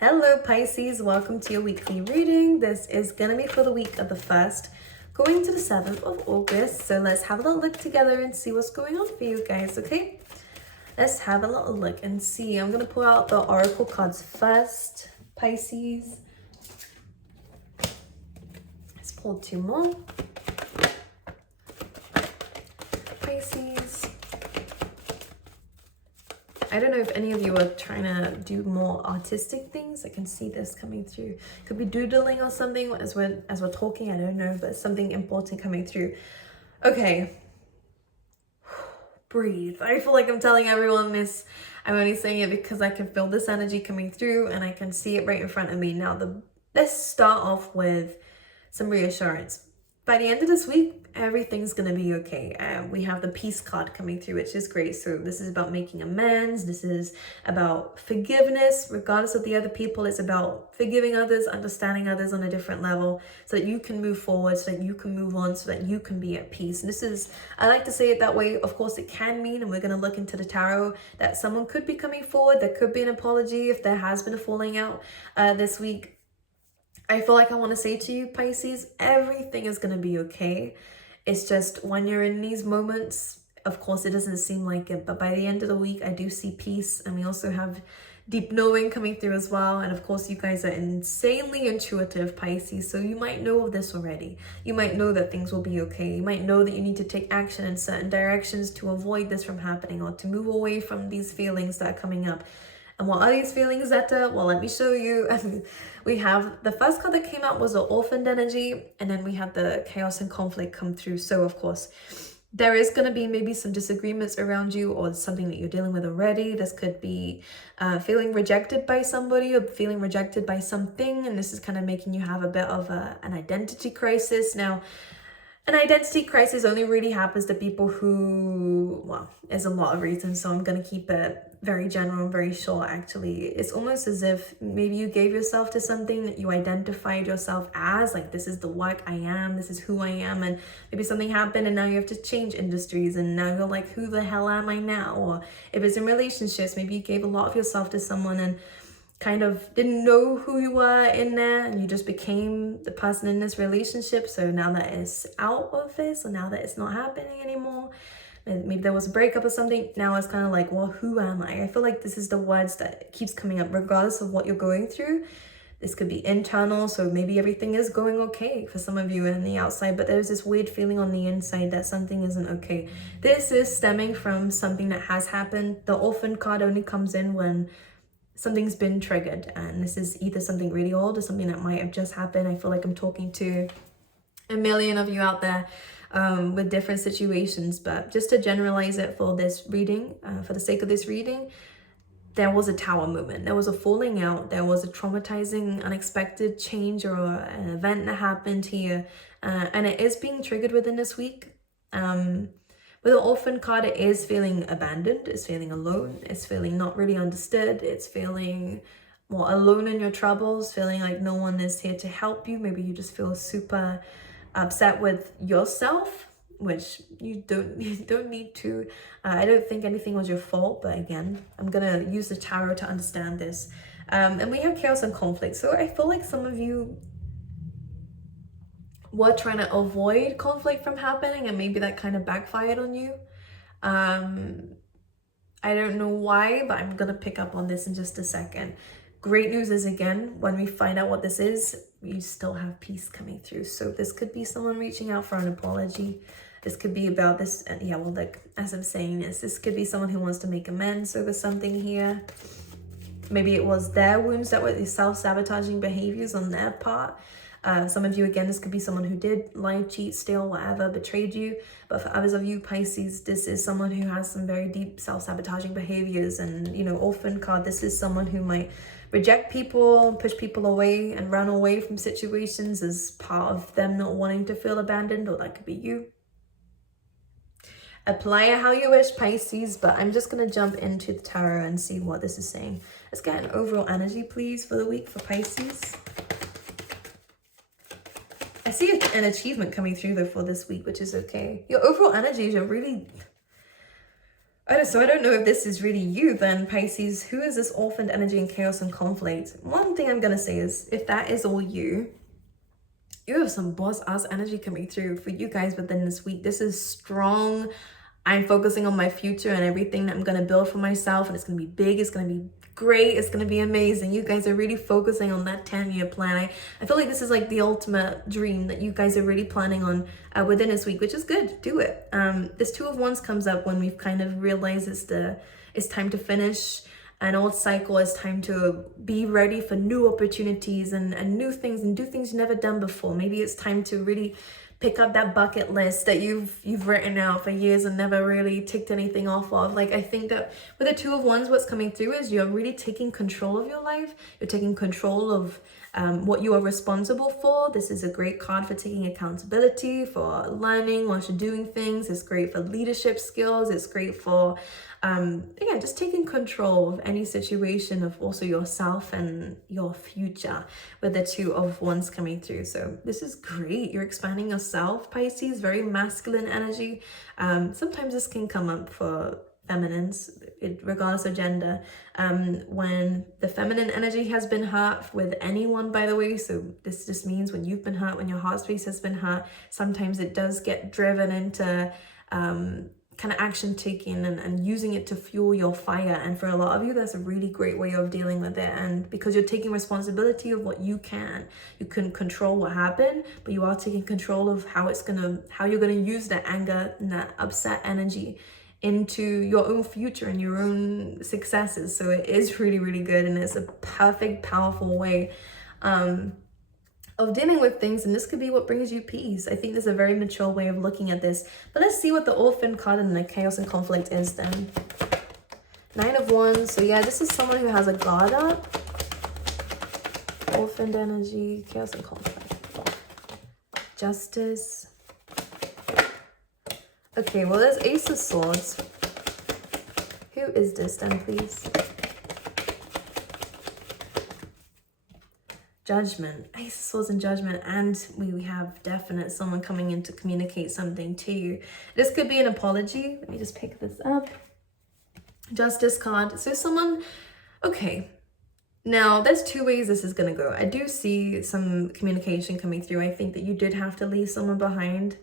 Hello Pisces, welcome to your weekly reading. This is going to be for the week of the 1st going to the 7th of August. So let's have a little look together and see what's going on for you guys, okay? Let's have a little look and see. I'm going to pull out the oracle cards first, Pisces. Let's pull 2 more. Pisces. I don't know if any of you are trying to do more artistic things. I can see this coming through. Could be doodling or something as we're talking. I don't know, but something important coming through. Okay. Breathe. I feel like I'm telling everyone this. I'm only saying it because I can feel this energy coming through and I can see it right in front of me. Now, let's start off with some reassurance. By the end of this week, everything's going to be okay. We have the peace card coming through, which is great. So this is about making amends. This is about forgiveness, regardless of the other people. It's about forgiving others, understanding others on a different level so that you can move forward, so that you can move on, so that you can be at peace. And this is, I like to say it that way. Of course, it can mean, and we're going to look into the tarot, that someone could be coming forward. There could be an apology if there has been a falling out this week. I feel like I want to say to you, Pisces, everything is going to be okay. It's just when you're in these moments, of course, it doesn't seem like it. But by the end of the week, I do see peace. And we also have deep knowing coming through as well. And of course, you guys are insanely intuitive, Pisces. So you might know of this already. You might know that things will be okay. You might know that you need to take action in certain directions to avoid this from happening or to move away from these feelings that are coming up. And what are these feelings, Zeta? Well, let me show you. We have the first card that came out was the orphaned energy, and then we had the chaos and conflict come through. So, of course, there is going to be maybe some disagreements around you or something that you're dealing with already. This could be feeling rejected by somebody or feeling rejected by something, and this is kind of making you have a bit of an identity crisis. Now, an identity crisis only really happens to people who, well, there's a lot of reasons, so I'm going to keep it very general and very short, actually. It's almost as if maybe you gave yourself to something that you identified yourself as, like, this is the work I am, this is who I am, and maybe something happened and now you have to change industries, and now you're like, who the hell am I now? Or if it's in relationships, maybe you gave a lot of yourself to someone and kind of didn't know who you were in there, and you just became the person in this relationship. So now that it's out of this, or now that it's not happening anymore, maybe there was a breakup or something, now it's kind of like, well, who am I? I feel like this is the words that keeps coming up regardless of what you're going through. This could be internal, so maybe everything is going okay for some of you on the outside, but there's this weird feeling on the inside that something isn't okay. This is stemming from something that has happened. The orphan card only comes in when something's been triggered, and this is either something really old or something that might have just happened. I feel like I'm talking to a million of you out there with different situations, but just to generalize it for this reading, for the sake of this reading, there was a tower moment, there was a falling out, there was a traumatizing, unexpected change or an event that happened here, and it is being triggered within this week. With the orphan card, it is feeling abandoned, it's feeling alone, it's feeling not really understood, it's feeling more alone in your troubles, feeling like no one is here to help you. Maybe you just feel super upset with yourself, which you don't need to. I don't think anything was your fault, but again, I'm gonna use the tarot to understand this. And we have chaos and conflict. So I feel like some of you were trying to avoid conflict from happening, and maybe that kind of backfired on you. I don't know why, but I'm gonna pick up on this in just a second. Great news is, again, when we find out what this is, you still have peace coming through. So this could be someone reaching out for an apology. This could be about this, yeah, well, like, as I'm saying this could be someone who wants to make amends over something here. Maybe it was their wounds that were these self-sabotaging behaviors on their part. Some of you, again, this could be someone who did lie, cheat, steal, whatever, betrayed you. But for others of you, Pisces, this is someone who has some very deep self-sabotaging behaviors. And, you know, orphan card, this is someone who might reject people, push people away, and run away from situations as part of them not wanting to feel abandoned, or that could be you. Apply it how you wish, Pisces, but I'm just going to jump into the tarot and see what this is saying. Let's get an overall energy, please, for the week for Pisces. I see an achievement coming through, though, for this week, which is okay. Your overall energies are really So I don't know if this is really you then, Pisces. Who is this orphaned energy in chaos and conflict? One thing I'm going to say is, if that is all you have some boss ass energy coming through for you guys within this week. This is strong. I'm focusing on my future and everything that I'm going to build for myself, and it's going to be big, it's going to be great, it's going to be amazing. You guys are really focusing on that 10-year plan. I feel like this is like the ultimate dream that you guys are really planning on within this week, which is good. Do it. This Two of Wands comes up when we've kind of realized it's time to finish an old cycle. It's time to be ready for new opportunities and new things, and do things you've never done before. Maybe it's time to really pick up that bucket list that you've written out for years and never really ticked anything off of. Like, I think that with the Two of Wands, what's coming through is you're really taking control of your life. You're taking control of what you are responsible for. This is a great card for taking accountability, for learning while you're doing things. It's great for leadership skills. It's great for again, just taking control of any situation, of also yourself and your future, with the Two of Wands coming through. So this is great. You're expanding yourself, Pisces. Very masculine energy. Sometimes this can come up for feminines, regardless of gender, when the feminine energy has been hurt with anyone, by the way. So this just means when you've been hurt, when your heart space has been hurt, sometimes it does get driven into kind of action taking and using it to fuel your fire. And for a lot of you, that's a really great way of dealing with it. And because you're taking responsibility of what you couldn't control what happened, but you are taking control of how you're gonna use that anger and that upset energy into your own future and your own successes. So it is really, really good, and it's a perfect, powerful way of dealing with things, and this could be what brings you peace. I think there's a very mature way of looking at this. But let's see what the orphan card in the chaos and conflict is then. Nine of Wands. So yeah, this is someone who has a guard up. Orphaned energy, chaos and conflict. Justice. Okay, well, there's Ace of Swords. Who is this then, please? Judgment. Ace of Swords and Judgment. And we have definite someone coming in to communicate something to you. This could be an apology. Let me just pick this up. Justice card. So someone... Okay. Now, there's two ways this is going to go. I do see some communication coming through. I think that you did have to leave someone behind.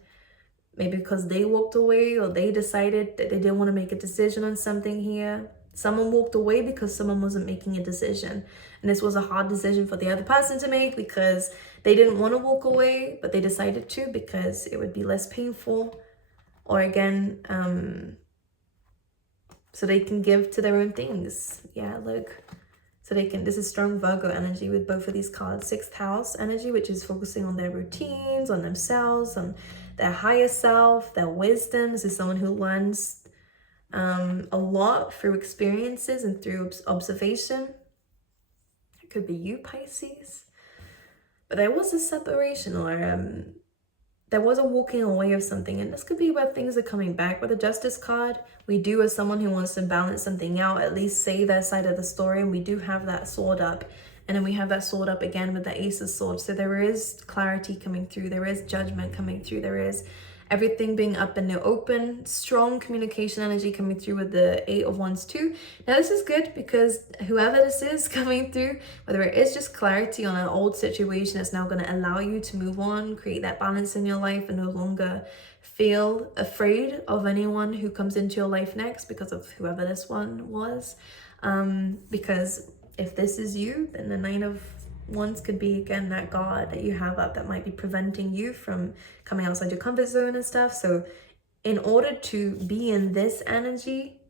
Maybe because they walked away, or they decided that they didn't want to make a decision on something here. Someone walked away because someone wasn't making a decision. And this was a hard decision for the other person to make because they didn't want to walk away, but they decided to because it would be less painful. Or again, so they can give to their own things. Yeah, look. So they can, this is strong Virgo energy with both of these cards. Sixth house energy, which is focusing on their routines, on themselves, on their higher self, their wisdom. This is someone who learns a lot through experiences and through observation. It could be you, Pisces. But there was a separation, or there was a walking away of something, and this could be where things are coming back. With the Justice card, we do, as someone who wants to balance something out, at least say their side of the story, and we do have that sword up. And then we have that sword up again with the Ace of Swords. So there is clarity coming through. There is judgment coming through. There is everything being up in the open. Strong communication energy coming through with the Eight of Wands too. Now this is good because whoever this is coming through, whether it is just clarity on an old situation that's now going to allow you to move on, create that balance in your life, and no longer feel afraid of anyone who comes into your life next because of whoever this one was. Because if this is you, then the Nine of Wands could be, again, that guard that you have up that might be preventing you from coming outside your comfort zone and stuff. So in order to be in this energy,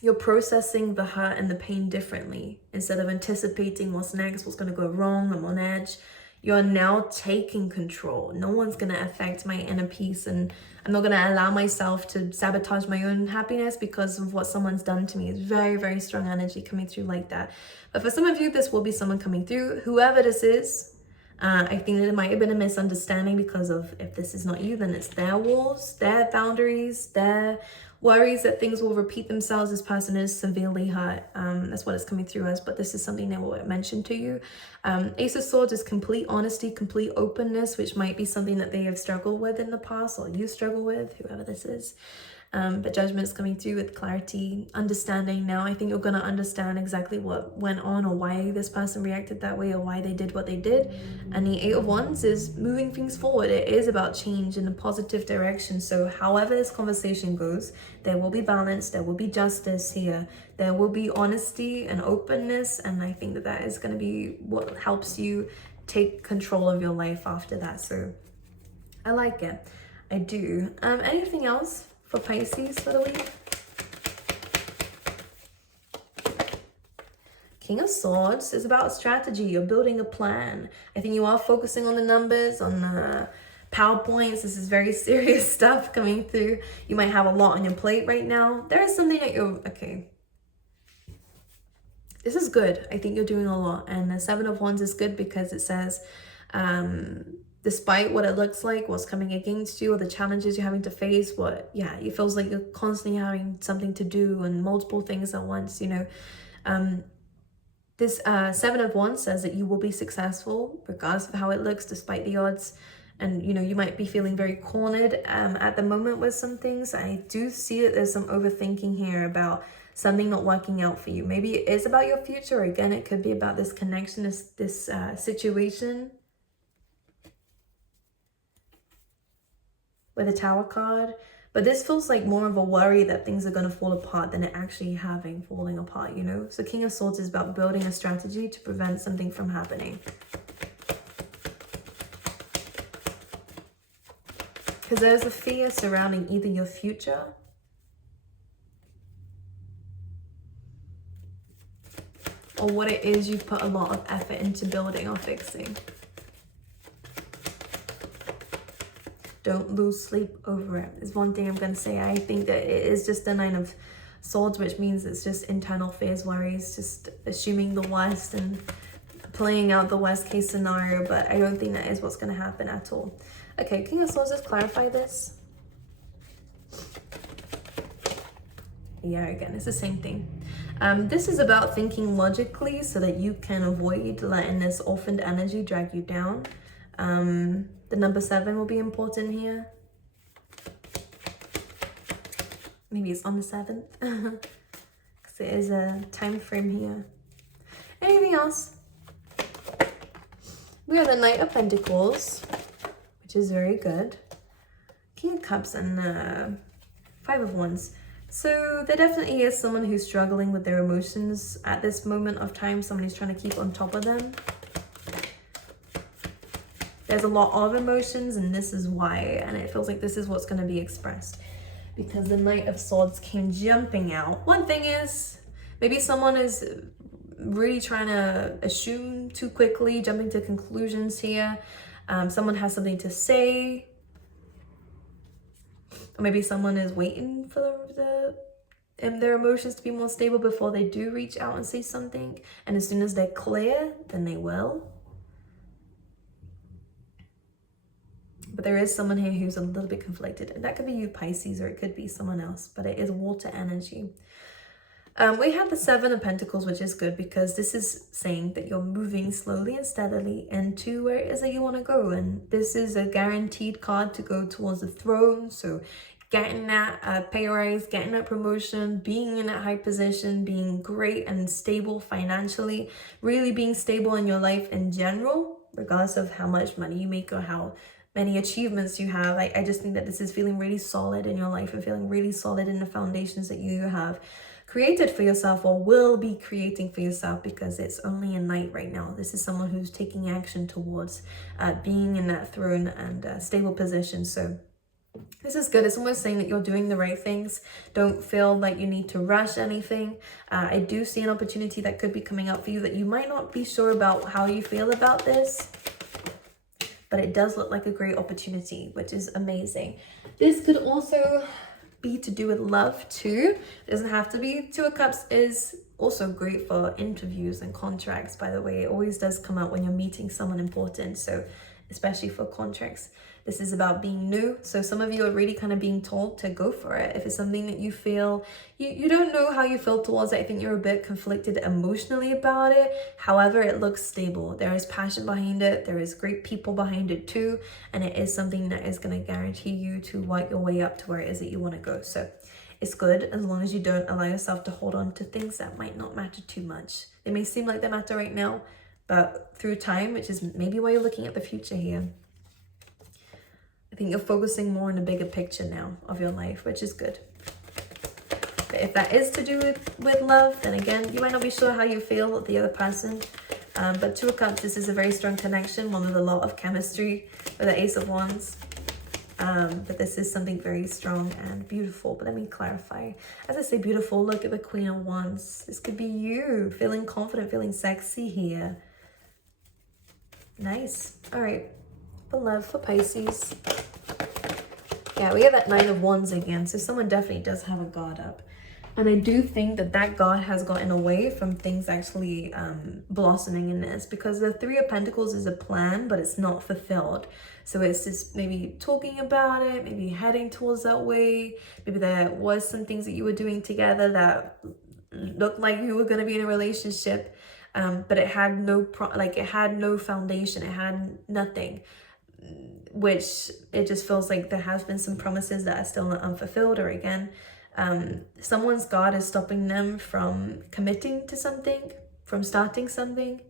you're processing the hurt and the pain differently. Instead of anticipating what's next, what's going to go wrong, I'm on edge, you're now taking control. No one's going to affect my inner peace, and I'm not going to allow myself to sabotage my own happiness because of what someone's done to me. It's very, very strong energy coming through like that. But for some of you, this will be someone coming through. Whoever this is, I think that it might have been a misunderstanding because of, if this is not you, then it's their walls, their boundaries, their worries that things will repeat themselves. This person is severely hurt. That's what it's coming through as, but this is something that will mention to you. Ace of Swords is complete honesty, complete openness, which might be something that they have struggled with in the past, or you struggle with, whoever this is. But Judgment's coming through with clarity, understanding now. I think you're going to understand exactly what went on or why this person reacted that way or why they did what they did. And the Eight of Wands is moving things forward. It is about change in a positive direction. So however this conversation goes, there will be balance, there will be justice here, there will be honesty and openness. And I think that that is going to be what helps you take control of your life after that. So I like it. I do. Anything else for Pisces for the week? King of Swords is about strategy. You're building a plan. I think you are focusing on the numbers, on the PowerPoints. This is very serious stuff coming through. You might have a lot on your plate right now. There is something that you're, okay. This is good. I think you're doing a lot. And the Seven of Wands is good because it says, despite what it looks like, what's coming against you, or the challenges you're having to face, it feels like you're constantly having something to do and multiple things at once, you know. This Seven of Wands says that you will be successful regardless of how it looks, despite the odds. And, you know, you might be feeling very cornered at the moment with some things. I do see that there's some overthinking here about something not working out for you. Maybe it is about your future. Again, it could be about this connection, this situation. With a Tower card. But this feels like more of a worry that things are going to fall apart than it actually falling apart, you know? So King of Swords is about building a strategy to prevent something from happening. Because there's a fear surrounding either your future or what it is you've put a lot of effort into building or fixing. Don't lose sleep over it is one thing I'm going to say. I think that it is just the Nine of Swords, which means it's just internal fears, worries, just assuming the worst and playing out the worst case scenario. But I don't think that is what's going to happen at all. Okay, King of Swords, let's clarify this. Yeah, again, it's the same thing. This is about thinking logically so that you can avoid letting this orphaned energy drag you down. The number 7 will be important here. Maybe it's on the 7th. Because it is a time frame here. Anything else? We have the Knight of Pentacles, which is very good. King of Cups and Five of Wands. So there definitely is someone who's struggling with their emotions at this moment of time. Someone who's trying to keep on top of them. There's a lot of emotions, and this is why. And it feels like this is what's going to be expressed. Because the Knight of Swords came jumping out. One thing is, maybe someone is really trying to assume too quickly, jumping to conclusions here. Someone has something to say. Or maybe someone is waiting for their emotions to be more stable before they do reach out and say something. And as soon as they're clear, then they will. But there is someone here who's a little bit conflicted. And that could be you, Pisces, or it could be someone else. But it is water energy. We have the Seven of Pentacles, which is good because this is saying that you're moving slowly and steadily into where it is that you want to go. And this is a guaranteed card to go towards the throne. So getting that pay rise, getting that promotion, being in that high position, being great and stable financially, really being stable in your life in general, regardless of how much money you make or how many achievements you have. I just think that this is feeling really solid in your life and feeling really solid in the foundations that you have created for yourself or will be creating for yourself, because it's only a Knight right now. This is someone who's taking action towards being in that throne and stable position. So this is good. It's almost saying that you're doing the right things. Don't feel like you need to rush anything. I do see an opportunity that could be coming up for you that you might not be sure about how you feel about this. But it does look like a great opportunity, which is amazing. This could also be to do with love too. It doesn't have to be. Two of Cups is also great for interviews and contracts, by the way. It always does come out when you're meeting someone important. So especially for contracts. This is about being new. So some of you are really kind of being told to go for it. If it's something that you feel, you don't know how you feel towards it. I think you're a bit conflicted emotionally about it. However, it looks stable. There is passion behind it. There is great people behind it too. And it is something that is going to guarantee you to work your way up to where it is that you want to go. So it's good as long as you don't allow yourself to hold on to things that might not matter too much. They may seem like they matter right now, but through time, which is maybe why you're looking at the future here, I think you're focusing more on the bigger picture now of your life, which is good. But if that is to do with love, then again, you might not be sure how you feel with the other person. But Two of Cups, this is a very strong connection, one with a lot of chemistry with the Ace of Wands. But this is something very strong and beautiful. But let me clarify. As I say beautiful, look at the Queen of Wands. This could be you feeling confident, feeling sexy here. Nice. All right. For love, for Pisces. Yeah, we get that Nine of Wands again. So someone definitely does have a guard up. And I do think that that guard has gotten away from things actually blossoming in this. Because the Three of Pentacles is a plan, but it's not fulfilled. So it's just maybe talking about it, maybe heading towards that way. Maybe there was some things that you were doing together that looked like you were going to be in a relationship. But it had no foundation. It had nothing. Which it just feels like there has been some promises that are still not unfulfilled, or again, someone's guard is stopping them from committing to something, from starting something.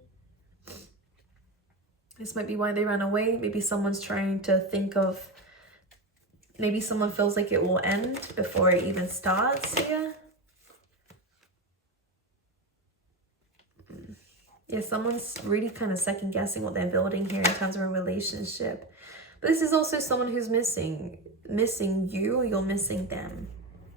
This might be why they ran away. Maybe someone's trying to think of, maybe someone feels like it will end before it even starts here. Yeah, someone's really kind of second guessing what they're building here in terms of a relationship. But this is also someone who's missing you, or you're missing them.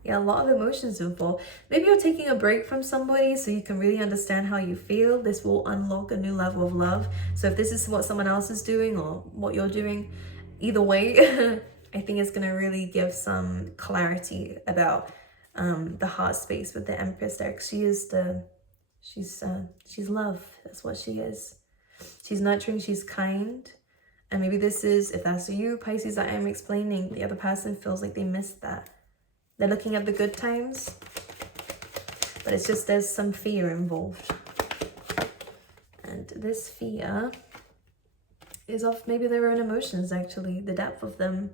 Yeah, a lot of emotions involved. Maybe you're taking a break from somebody so you can really understand how you feel. This will unlock a new level of love. So if this is what someone else is doing or what you're doing, either way, I think it's going to really give some clarity about the heart space with the Empress there. She is she's love. That's what she is. She's nurturing, she's kind. And maybe this is, if that's you, Pisces, that I'm explaining, the other person feels like they missed that. They're looking at the good times, but it's just there's some fear involved. And this fear is of maybe their own emotions, actually, the depth of them.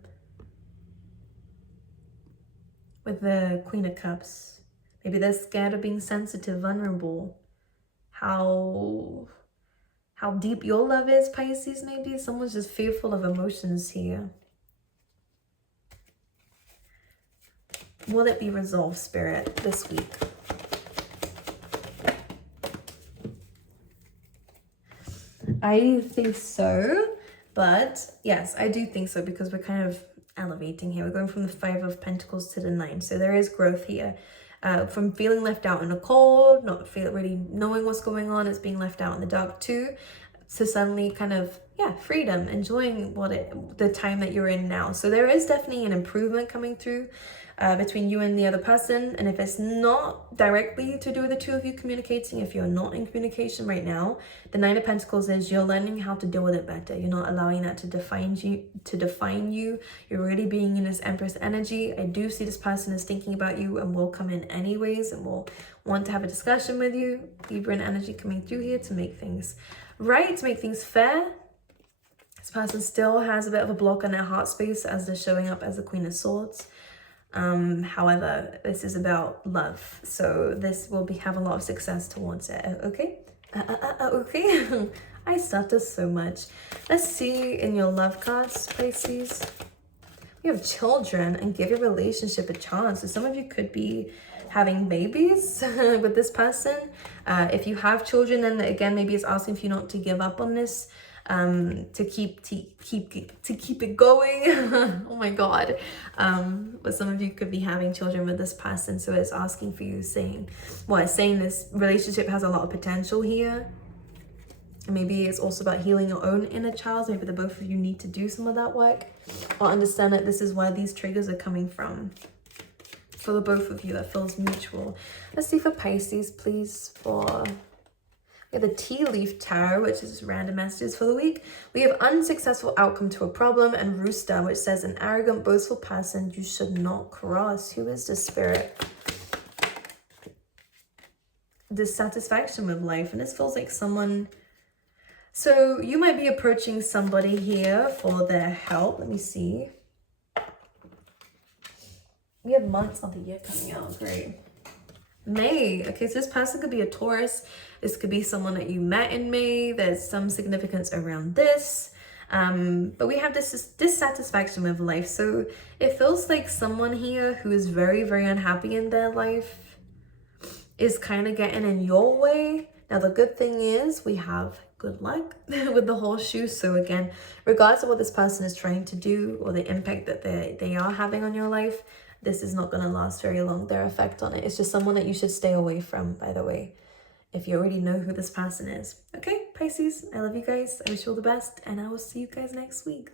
With the Queen of Cups. Maybe they're scared of being sensitive, vulnerable. How deep your love is, Pisces, maybe. Someone's just fearful of emotions here. Will it be resolved, Spirit, this week? I think so, but yes, I do think so, because we're kind of elevating here. We're going from the Five of Pentacles to the Nine, so there is growth here. From feeling left out in the cold, not really knowing what's going on, it's being left out in the dark too. So suddenly kind of, yeah, freedom, enjoying the time that you're in now. So there is definitely an improvement coming through between you and the other person. And if it's not directly to do with the two of you communicating, if you're not in communication right now, the Nine of Pentacles is you're learning how to deal with it better. You're not allowing that to define you. You're really being in this Empress energy. I do see this person is thinking about you and will come in anyways and will want to have a discussion with you. Libran energy coming through here to make things right, to make things fair. This person still has a bit of a block on their heart space as they're showing up as the Queen of Swords. However, this is about love, so this will have a lot of success towards it. Okay, okay. I stutter so much. Let's see in your love cards, Pisces. We have children and give your relationship a chance. So some of you could be having babies with this person. If you have children, then again, maybe it's asking for you not to give up on this. To keep it going. Oh my god. But some of you could be having children with this person, so it's asking for you, saying this relationship has a lot of potential here. Maybe it's also about healing your own inner child. Maybe the both of you need to do some of that work, or understand that this is where these triggers are coming from. For the both of you, that feels mutual. Let's see for Pisces, please, for We have the Tea Leaf Tarot, which is random messages for the week. We have unsuccessful outcome to a problem, and Rooster, which says an arrogant, boastful person you should not cross. Who is the spirit? Dissatisfaction with life, and this feels like someone. So you might be approaching somebody here for their help. Let me see. We have months of the year coming out. Great. May. Okay, so this person could be a Taurus. This could be someone that you met in May. There's some significance around this. But we have this dissatisfaction with life. So it feels like someone here who is very, very unhappy in their life is kind of getting in your way. Now, the good thing is we have good luck with the horseshoe. So again, regardless of what this person is trying to do or the impact that they are having on your life, this is not going to last very long, their effect on it. It's just someone that you should stay away from, by the way, if you already know who this person is. Okay, Pisces, I love you guys. I wish you all the best, and I will see you guys next week.